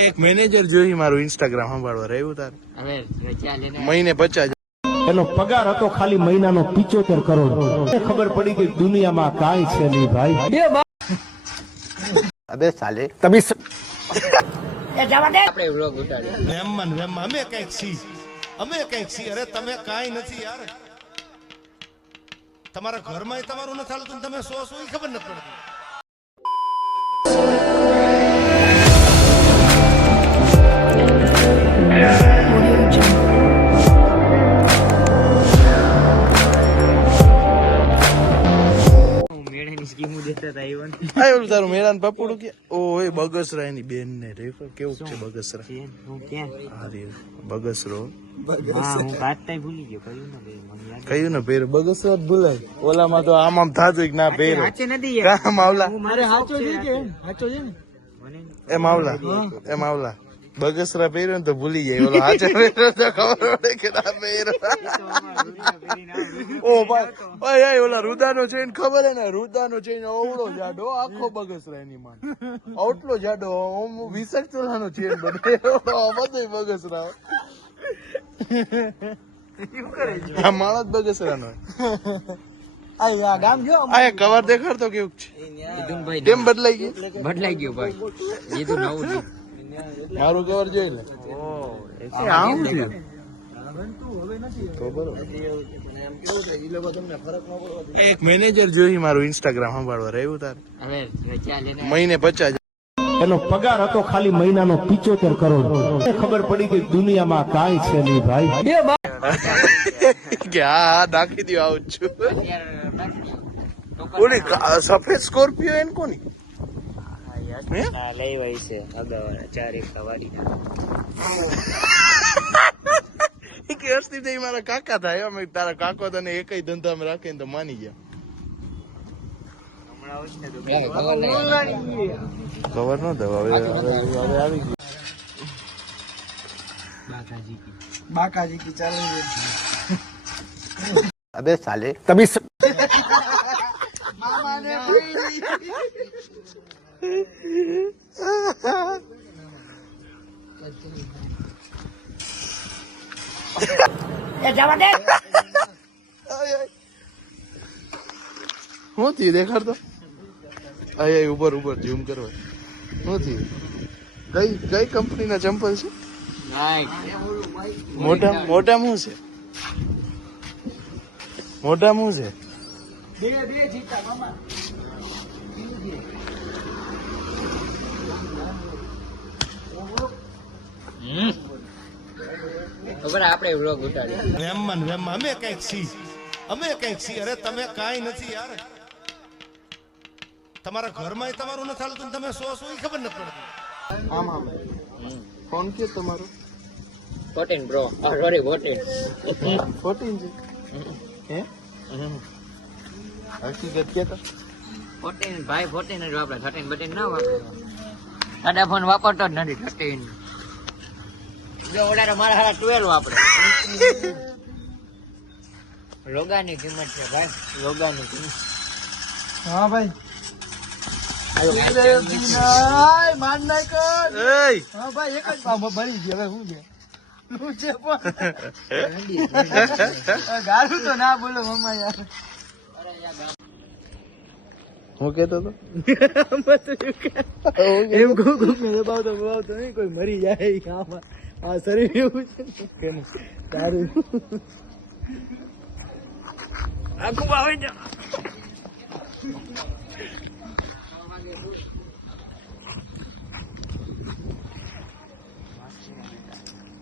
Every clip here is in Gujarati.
એક મેનેજર જોઈ મારું ઇન્સ્ટાગ્રામ સંભાળવા રહ્યું તારે મહિને 50,000 એનો પગાર હતો ખાલી મહિનાનો 75 કરોડ. ખબર પડી કે દુનિયામાં કાંઈ છે નહીં ભાઈ. અબે સાલે તમે આપણે વ્લોગ ઉતાર્યો. વેમન અમે કઈક છી અરે તમે કાંઈ નથી યાર. તમારા ઘરમાં તમારું નથી હાલતું તમે શું ખબર નથી પડતી. તારું મેળાન પપડું કે ઓય બગસરા એની બેન ને રેફર કેવું છે બગસરા બગસરો કયું ને પેર બગસરા જ ભૂલાય ઓલામાં તો આમ થાતું ના પેર માવલા એ માવલા બગસરા પહેર્યો ને તો ભૂલી જાય ઓલો હાચે પહેર્યો તો ખબર પડે કે ના પહેર્યો. ઓ ભાઈ ઓલા રુદાનો છે ને ખબર હે ને રુદાનો છે ને ઓવડો જાડો આખો બગસરા એની માં આટલો જાડો 20 તોલાનો છે બધો બગસરા આ માણસ બગસરાનો આ ગામ જો આ કવર દેખાડતો કેવું છે કેમ બદલાઈ ગયું ભાઈ એ તો નવું છે મારું કવર જોઈ લે એક મેનેજર જોઈ મારું ઇન્સ્ટાગ્રામ સંભાળવા રહ્યું તારે મહિને 50,000 એનો પગાર હતો ખાલી મહિનાનો 75 કરોડ. ખબર પડી કે દુનિયામાં કાંઈ છે નહીં ભાઈ. કે હા નાખી દો આવું છું ઓલી સફેદ સ્કોર્પિયો એને કોની મારા કાકા થાય અમે તારા કાકો તને એક ધંધામાં રાખે તો માની ગયા ખબર ન હવે આવી ગયું બાકાજી કી ચાલે અબે સાલે તમે શું થયું દેખાડતો ઉપર ઝૂમ કરવા શું થયું કઈ કંપનીના ચંપલ છે મોટામાં શું છે ખબર આપણે વ્લોગ ઉતાર્યો. વેમન અમે કઈક છી અરે તમે કાંઈ નથી યાર. તમારા ઘરમાં તમારું નથી હાલતું તમે શું ખબર નથી પડતી. આમ ફોન કે તમારો 14 બ્રો સોરી 14 છે હે હકીકત કે તો 14 ભાઈ 14 જ વાપરે 13 બટન ના વાપરે સાડા ફોન વાપરતો જ નથી 13 જો ઓલા મારા હારા 12 વાપરે લોગાની કિંમત છે ભાઈ લોગાની કિંમત હા ભાઈ માર નાખ હા ભાઈ એક જ બની ગયો હવે હું છે ગારું તો ના બોલો મમ્મા યાર હું કેતો તો એમ દબાવતો નહીં કોઈ મરી જાય આ શરીર એવું છે કેમ તારું આખું આવે છે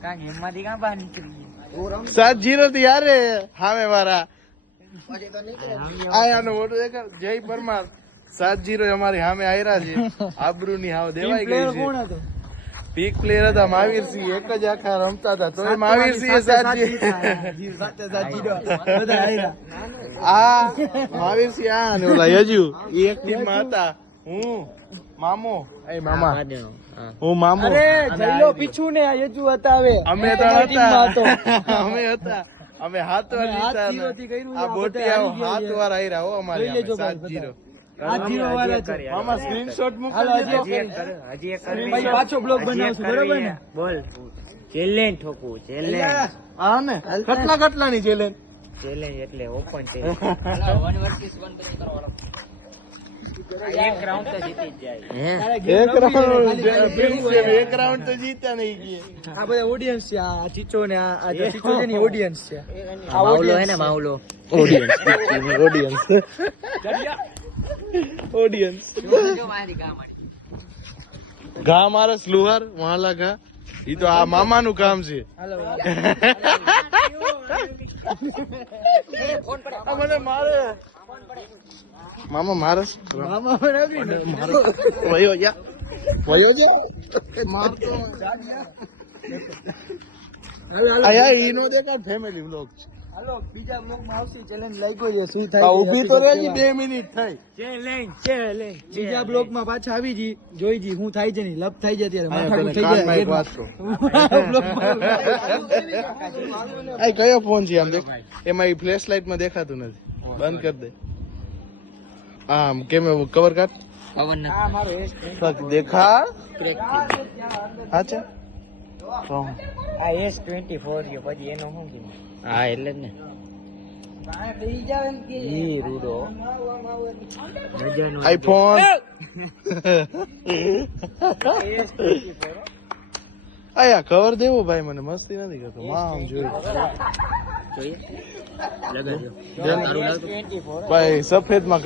કાંઈ એમાંથી કાં બહાર નીકળી 7-0 થી યાર હામે વાળા આયાનો વોટ દેખાડ જય પરમાર 7-0 અમારી સામે આયરા છે આબરૂની હાવ દેવાઈ ગઈ છે પીક પ્લેયર હતા મહાવીરસિંહ એક જ આખા રમતા હતા તોય મહાવીરસિંહ મહાવીરસિંહ આ ને ઓલા યજુ એક ટીમ માં હતા હું મામો મામા હું મામો પીછું ને યજુ હતા હવે અમે હતા અમે 7 વાર જીતા આ બોટી 7 વાર આયરા હો અમારે 7-0 આ જીરો વાળા છે. મામા સ્ક્રીનશોટ હાલો, મૂકી હજી એક દેજો. પછી પાછો બ્લોગ બનાવશું બરોબર ને? બોલ ચેલેન્જ ઠોકવું ચેલેન્જ હા ને કેટલાની ચેલેન્જ ચેલેન્જ એટલે ઓપન હાલો, 1 versus 1 પછી કરવાનો. એક રાઉન્ડ તો જીતી જ જાય હે એક રાઉન્ડ તો જીત્યા નહીં કે આ બધા ઓડિયન્સ છે. આ ચીચો ને આ ચીચો છે ને ઓડિયન્સ છે. આ માવલો હે audience ને માવલો ઓડિયન્સ જો મારી કામ આડી. ઘા મારે લુહાર વાલા ઘા ઈ તો આ મામાનું કામ છે હાલો આ મને મારે મામા મારે મામા પણ આવી ને. વયો જા મારતો હાલો આયા ઈનો દેખાડ ફેમિલી વ્લોગ છે હાલો બીજા બ્લોગ માં આવશે. ચેલેન્જ લાગ્યો છે શું આ થાય ઊભી તો રહેજી 2 મિનિટ થઈ ચેલેન્જ બીજા બ્લોગ માં પાછા આવી જી જોઈ જી હું થાય છે ને લપ થઈ જાય ત્યારે માથાકૂટ થઈ કાનમાં એક જાય વાત કહું. આ કયો ફોન છે આમ દેખ એમાં ઈ ફ્લેશ લાઇટ માં દેખાતું નથી બંધ કરી દે આમ કેમ કવર કાઢ પવન નથી. આ મારો એસ ફક દેખા અચ્છા આ S24 ગયો પછી એનો શું કીધું હા એટલે જ ને ઈ રૂડો મજાનો આઈફોન આયા કવર દેવો ભાઈ મને મસ્તી નથી કરતો માં આમ જોઈ જોઈએ લગાડજો ભાઈ સફેદ માં